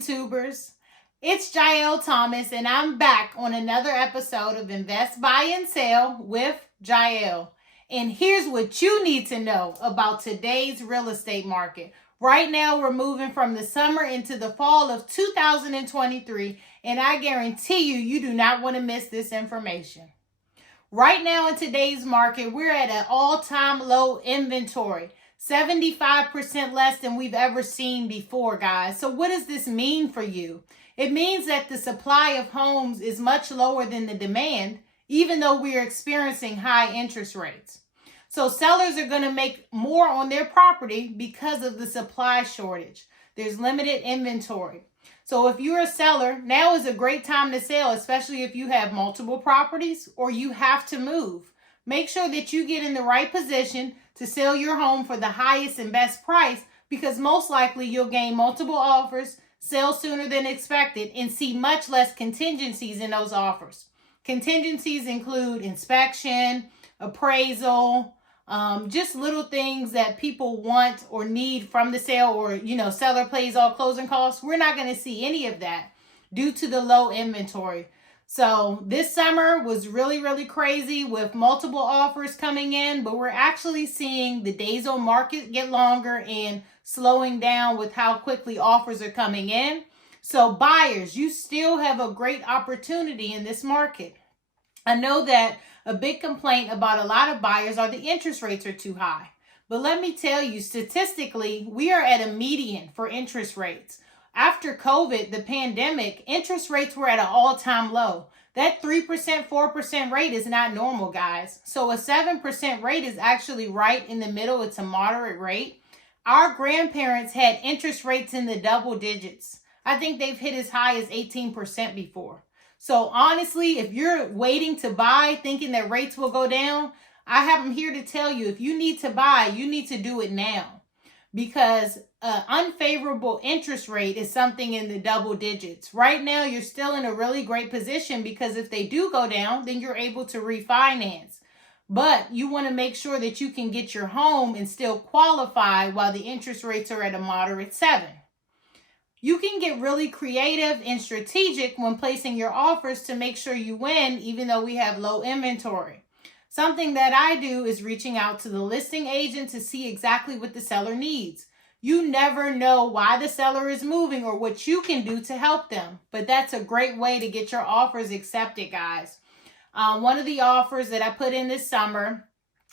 YouTubers. It's Jael Thomas, and I'm back on another episode of Invest, Buy, and Sell with Jael. And here's what you need to know about today's real estate market. Right now, we're moving from the summer into the fall of 2023, and I guarantee you do not want to miss this information. Right now in today's market, we're at an all-time low inventory. 75% less than we've ever seen before, guys. So what does this mean for you? It means that the supply of homes is much lower than the demand, even though we are experiencing high interest rates. So sellers are going to make more on their property because of the supply shortage. There's limited inventory. So if you're a seller, now is a great time to sell, especially if you have multiple properties or you have to move. Make sure that you get in the right position to sell your home for the highest and best price, because most likely you'll gain multiple offers, sell sooner than expected, and see much less contingencies in those offers. Contingencies include inspection, appraisal, just little things that people want or need from the sale, or, seller pays all closing costs. We're not going to see any of that due to the low inventory. So this summer was really, really crazy with multiple offers coming in, but we're actually seeing the days on market get longer and slowing down with how quickly offers are coming in. So buyers, you still have a great opportunity in this market. I know that a big complaint about a lot of buyers are the interest rates are too high. But let me tell you, statistically, we are at a median for interest rates. After COVID, the pandemic, interest rates were at an all-time low. That 3%, 4% rate is not normal, guys. So a 7% rate is actually right in the middle. It's a moderate rate. Our grandparents had interest rates in the double digits. I think they've hit as high as 18% before. So honestly, if you're waiting to buy thinking that rates will go down, I'm here to tell you, if you need to buy, you need to do it now. Because an unfavorable interest rate is something in the double digits. Right now, you're still in a really great position, because if they do go down, then you're able to refinance. But you want to make sure that you can get your home and still qualify while the interest rates are at a moderate 7. You can get really creative and strategic when placing your offers to make sure you win, even though we have low inventory. Something that I do is reaching out to the listing agent to see exactly what the seller needs. You never know why the seller is moving or what you can do to help them. But that's a great way to get your offers accepted, guys. One of the offers that I put in this summer,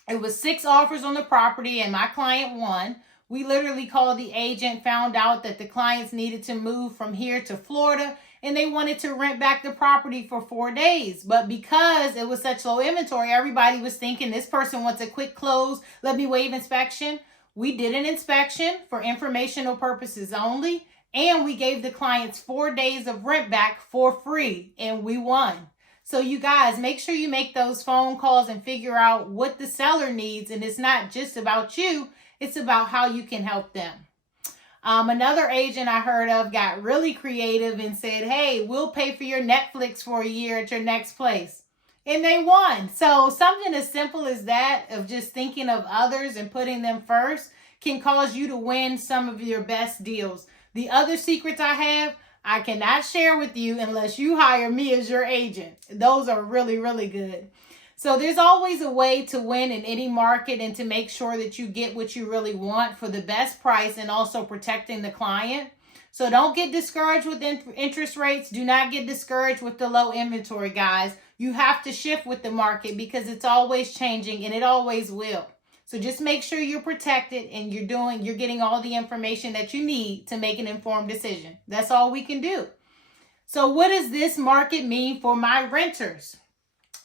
it was 6 offers on the property and my client won. We literally called the agent, found out that the clients needed to move from here to Florida, and they wanted to rent back the property for 4 days. But because it was such low inventory, everybody was thinking this person wants a quick close. Let me waive inspection. We did an inspection for informational purposes only, and we gave the clients 4 days of rent back for free, and we won. So you guys, make sure you make those phone calls and figure out what the seller needs, and it's not just about you. It's about how you can help them. Another agent I heard of got really creative and said, hey, we'll pay for your Netflix for a year at your next place. And they won. So something as simple as that, of just thinking of others and putting them first, can cause you to win some of your best deals. The other secrets I have, I cannot share with you unless you hire me as your agent. Those are really, really good. So there's always a way to win in any market and to make sure that you get what you really want for the best price, and also protecting the client. So don't get discouraged with interest rates. Do not get discouraged with the low inventory, guys. You have to shift with the market, because it's always changing and it always will. So just make sure you're protected and you're getting all the information that you need to make an informed decision. That's all we can do. So what does this market mean for my renters?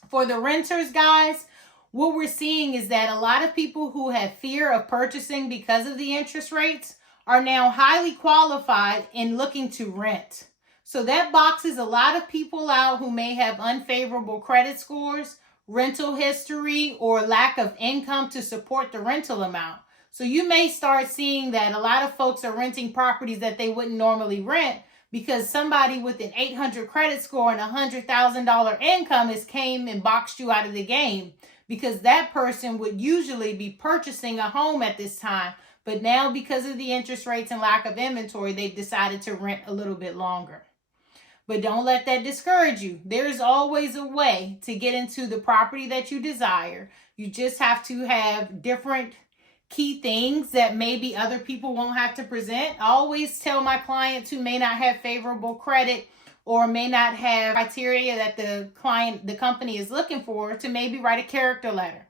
For the renters, guys, what we're seeing is that a lot of people who have fear of purchasing because of the interest rates are now highly qualified in looking to rent. So that boxes a lot of people out who may have unfavorable credit scores, rental history, or lack of income to support the rental amount. So you may start seeing that a lot of folks are renting properties that they wouldn't normally rent, because somebody with an 800 credit score and $100,000 income came and boxed you out of the game, because that person would usually be purchasing a home at this time, But now, because of the interest rates and lack of inventory, they've decided to rent a little bit longer. But don't let that discourage you. There's always a way to get into the property that you desire. You just have to have different key things that maybe other people won't have to present. I always tell my clients who may not have favorable credit or may not have criteria that the company is looking for, to maybe write a character letter.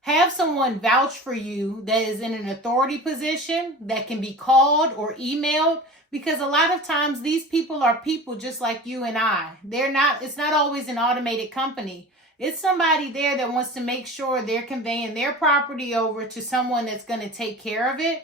Have someone vouch for you that is in an authority position that can be called or emailed, because a lot of times these people are people just like you and I. It's not always an automated company. It's somebody there that wants to make sure they're conveying their property over to someone that's going to take care of it.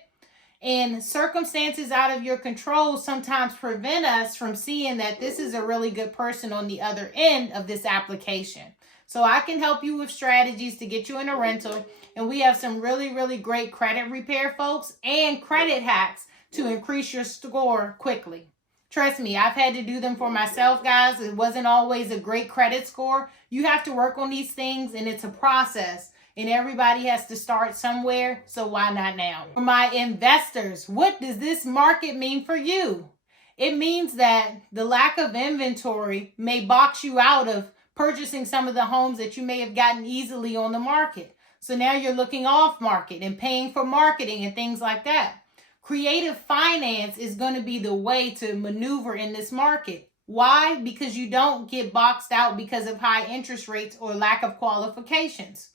And circumstances out of your control sometimes prevent us from seeing that this is a really good person on the other end of this application. So I can help you with strategies to get you in a rental. And we have some really, really great credit repair folks and credit hacks to increase your score quickly. Trust me, I've had to do them for myself, guys. It wasn't always a great credit score. You have to work on these things, and it's a process. And everybody has to start somewhere, so why not now? For my investors, what does this market mean for you? It means that the lack of inventory may box you out of purchasing some of the homes that you may have gotten easily on the market. So now you're looking off market and paying for marketing and things like that. Creative finance is going to be the way to maneuver in this market. Why? Because you don't get boxed out because of high interest rates or lack of qualifications.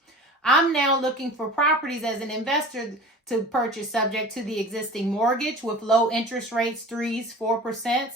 I'm now looking for properties as an investor to purchase subject to the existing mortgage with low interest rates, 3s, 4%.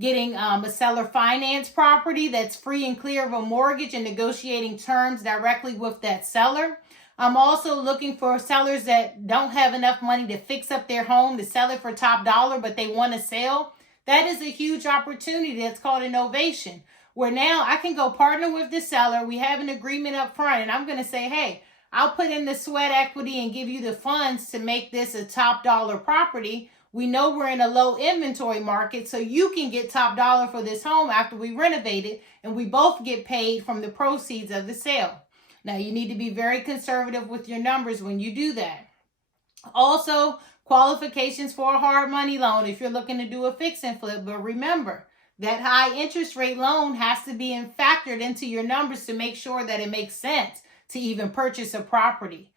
Getting a seller finance property that's free and clear of a mortgage and negotiating terms directly with that seller. I'm also looking for sellers that don't have enough money to fix up their home to sell it for top dollar, but they want to sell. That is a huge opportunity. That's called innovation, where now I can go partner with the seller. We have an agreement up front, and I'm going to say, hey, I'll put in the sweat equity and give you the funds to make this a top dollar property. We know we're in a low inventory market, so you can get top dollar for this home after we renovate it, and we both get paid from the proceeds of the sale. Now, you need to be very conservative with your numbers when you do that. Also, qualifications for a hard money loan if you're looking to do a fix and flip. But remember, that high interest rate loan has to be factored into your numbers to make sure that it makes sense to even purchase a property.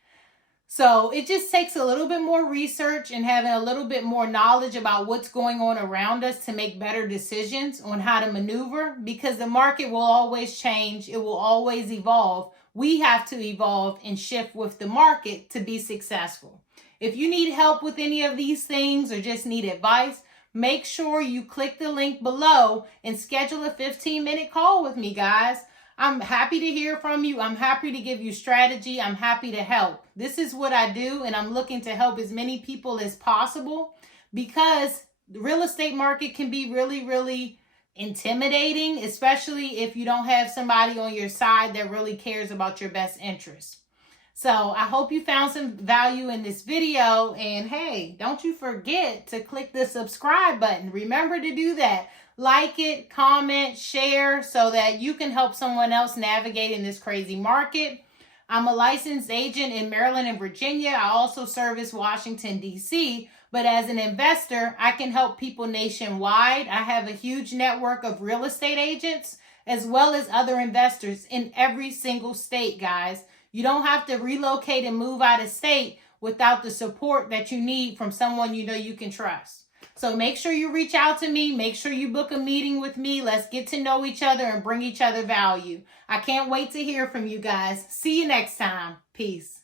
So it just takes a little bit more research and having a little bit more knowledge about what's going on around us to make better decisions on how to maneuver, because the market will always change. It will always evolve. We have to evolve and shift with the market to be successful. If you need help with any of these things or just need advice, make sure you click the link below and schedule a 15-minute call with me, guys. I'm happy to hear from you. I'm happy to give you strategy. I'm happy to help. This is what I do, and I'm looking to help as many people as possible, because the real estate market can be really, really intimidating, especially if you don't have somebody on your side that really cares about your best interest. So I hope you found some value in this video, and hey, don't you forget to click the subscribe button. Remember to do that. Like it, comment, share, so that you can help someone else navigate in this crazy market. I'm a licensed agent in Maryland and Virginia. I also service Washington, D.C., but as an investor, I can help people nationwide. I have a huge network of real estate agents as well as other investors in every single state, guys. You don't have to relocate and move out of state without the support that you need from someone you know you can trust. So make sure you reach out to me. Make sure you book a meeting with me. Let's get to know each other and bring each other value. I can't wait to hear from you guys. See you next time. Peace.